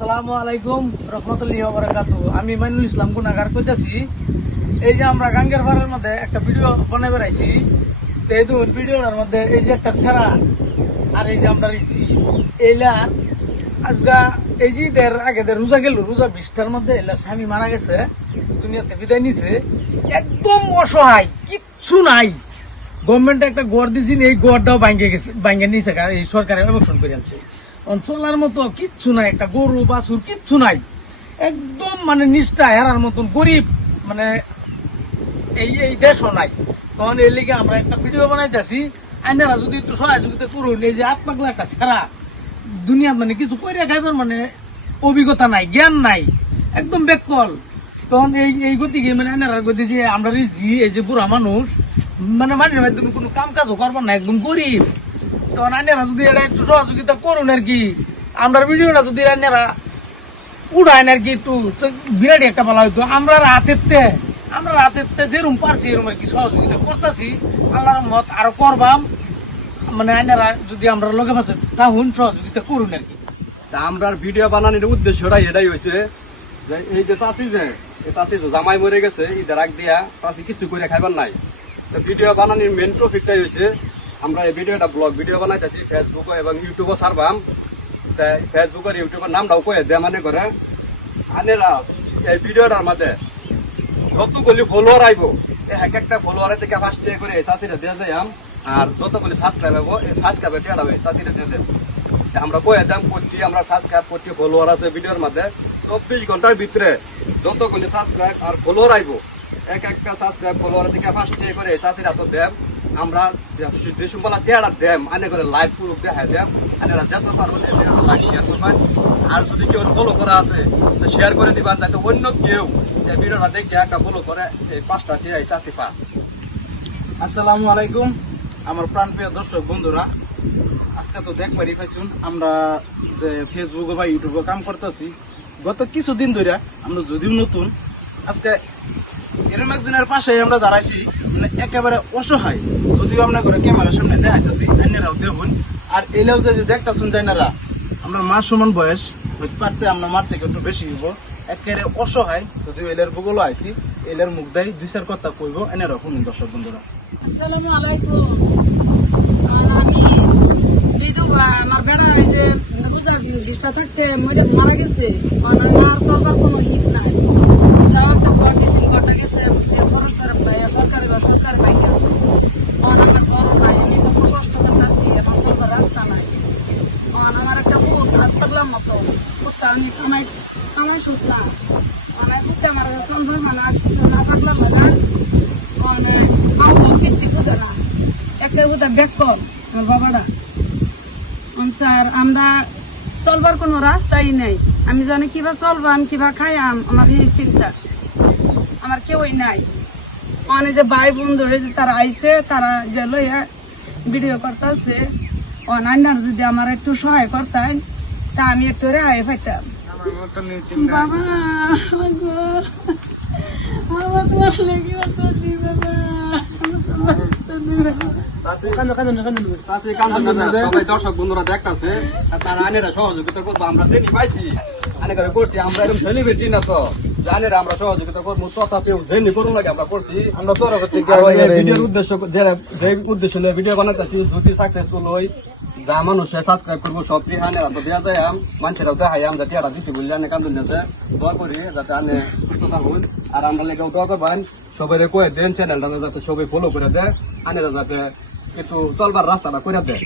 আসসালামু আলাইকুম, রহমতুল্লাহ বারাকাতু আমি মাইনুল ইসলাম গুনাগার কইতাছি, এই যে আমরা গাঙ্গের পাড়ের মধ্যে একটা ভিডিও বানাই বেড়াইছি, তো এই দুই ভিডিওটার মধ্যে এই যে একটা সেরা আর এই যে আমরা রিচি এইলা আজকা এই যে ঈদের আগে রোজা গেল, রোজা বিশটার মধ্যে এলা স্বামী মারা গেছে, দুনিয়াতে বিদায় নিছে, একদম অসহায়, কিচ্ছু নাই। গভর্নমেন্টে একটা গড় দিয়েছিল এই গড়টাও ভাঙ্গে গেছে, ভাঙ্গে নিয়েছে এই সরকারে অবসর করে আছে চলার মতো কিচ্ছু নাই, একটা গরু, বাছুর কিচ্ছু নাই। একদম মানে নিষ্ঠা হেরার মতন গরিব মানে এই এই দেশও নাই। তখন এই লিগে আমরা একটা ভিডিও বানাইতেছি। আইনারা যদি একটু সহযোগিতা করুন, এই যে আত্মাগুলো একটা সারা। দুনিয়াত মানে কিছু করে খাইবার মানে অভিজ্ঞতা নাই, জ্ঞান নাই, একদম বেকল। তখন এই এই গতিকে মানে আইনারা গতি যে আমরা জি এই যে বুড়া মানুষ মানে মানুষের কোনো কাম কাজও করবার না একদম গরিব। তখন আইনারা যদি এটা একটু সহযোগিতা করুন আর কি। আমরা ভিডিওটা যদি আইনারা উড়ায় আর কি একটু বিরাট একটা বলা হইতো। আমরা রাতের তে, আমরা রাতের তে যেরকম পারছি এরকম আর কি সহযোগিতা করতেছি। আল্লাহর মত আরও করবাম। মানে আইনারা যদি আমরা লগে পাশে তাহুন সহযোগিতা করুন আর কি। তা আমরার ভিডিও বানানোর উদ্দেশ্যটাই এটাই হয়েছে যে, এই যে চাষি যে, এই চাষি জামাই মরে গেছে, ঈদের আগ দিয়া চাষি কিছু করে খাইবার নাই। তো ভিডিও বানানোর মেন টপিকটাই হয়েছে আমরা এই ভিডিওটা ব্লগ ভিডিও বানাইতেছি ফেসবুকে এবং ইউটিউবে ছাড়বাম তা ফেসবুক আর ইউটিউবের নামটাও কয়ে দেয় মানে করে। আনেরা, এই ভিডিওটার মধ্যে যতগুলি ফলোয়ার আইব এক একটা ফলোয়ারের থেকে ফার্স্ট করে এই চাষিটা দিয়ে যাইম আর যতগুলি সাবস্ক্রাইব হব এই সাবস্ক্রাইবে টেয়ার হবে চাষিটা দিয়ে দেন আমরা কয়ে দাম প্রতি আমরা সাবস্ক্রাইব প্রতি ফলোয়ার আছে ভিডিওর মধ্যে। চব্বিশ ঘণ্টার ভিতরে যতগুলি সাবস্ক্রাইব আর ফলোয়ার আইব, এক একটা সাবস্ক্রাইব ফলোয়ার থেকে ফার্স্ট করে এই চাষিরা তো দেব আমরা যে সুম্বলা দেম, আনে করে লাইভ প্রুফ দেখাই দেম। আনেরা যেত পারব লাইক শেয়ার করবেন। আর যদি কেউ ফলো করা আছে শেয়ার করে দিবেন যাতে অন্য কেউ ভিডিওটা দেখে একটা ফলো করে এই পাঁচটা টিয়া এই চাষি আসসালামু আলাইকুম, আমার প্রাণপ্রিয় দর্শক বন্ধুরা। আজকে তো দেখবারই পাইছুন, আমরা যে ফেসবুকে বা ইউটিউবে কাম করতেছি। গত কিছুদিন ধরে আমরা যদিও নতুন, আজকে এরকম একজনের পাশে আমরা দাঁড়াইছি মানে একেবারে অসহায়। যদিও আমরা করে ক্যামেরার সামনে দেখাইতেছি, আইনেরাও দেখুন। আর এলেও যে দেখতেছুন জাইনারা, আমরা মার সমান বয়স, ওই পারতে আমরা মার থেকে একটু বেশি হইব। একেবারে অসহায়, যদিও এলের ভূগোল আইছি এলের মুখ দেয় দুই চার কথা কইব এনেরা শুনুন দর্শক বন্ধুরা। আসসালামু আলাইকুম। আমি আমার বেড়া যে বুঝা বিশটা থাকতে মারা গেছে। কোনো হিট নাই যাওয়ার তো ঘর গেছে ঘরটা গেছে খরচ করে পাই সরকারি বা সরকার পাই গেছে আর আমার চলবার কোনো রাস্তাই নেই আমি জানি কিবা চলবাম কিবা খাইয়াম আমার এই চিন্তা আমার কেউই নাই। মানে যে ভাই বন্ধুরে যে তারা আইসে তারা যে লইয়া ভিডিও করতেছে। অনান্যার যদি আমার একটু সহায় করতেন তা আমি একটু রেহাই পাইতাম। দর্শক বন্ধুরা তারা সহযোগিতা আমরা করছি আমরা এরকম সেলিব্রিটি না তো। জানেরা আমরা সহযোগিতা করব। তথাপিও জেনি করুন লাগে আমরা করছি। আমরা পরবর্তী আর এই ভিডিওর উদ্দেশ্য যে যে উদ্দেশ্য নিয়ে ভিডিও বানাতেছি যদি সাকসেসফুল হই যা মানুষে সাবস্ক্রাইব করব সব ফ্রি হানে তো দেওয়া যায় আম মানুষেরাও দেখাই আম যাতে এরা দিছি বললে আনে কান্দন দিয়েছে দোয়া করি যাতে আনে সুস্থতা হন। আর আমরা লেগেও দোয়া করবেন সবাই কয়ে দেন চ্যানেলটা যাতে সবাই ফলো করে দেয় আনেরা যাতে একটু চলবার রাস্তাটা করে দেয়।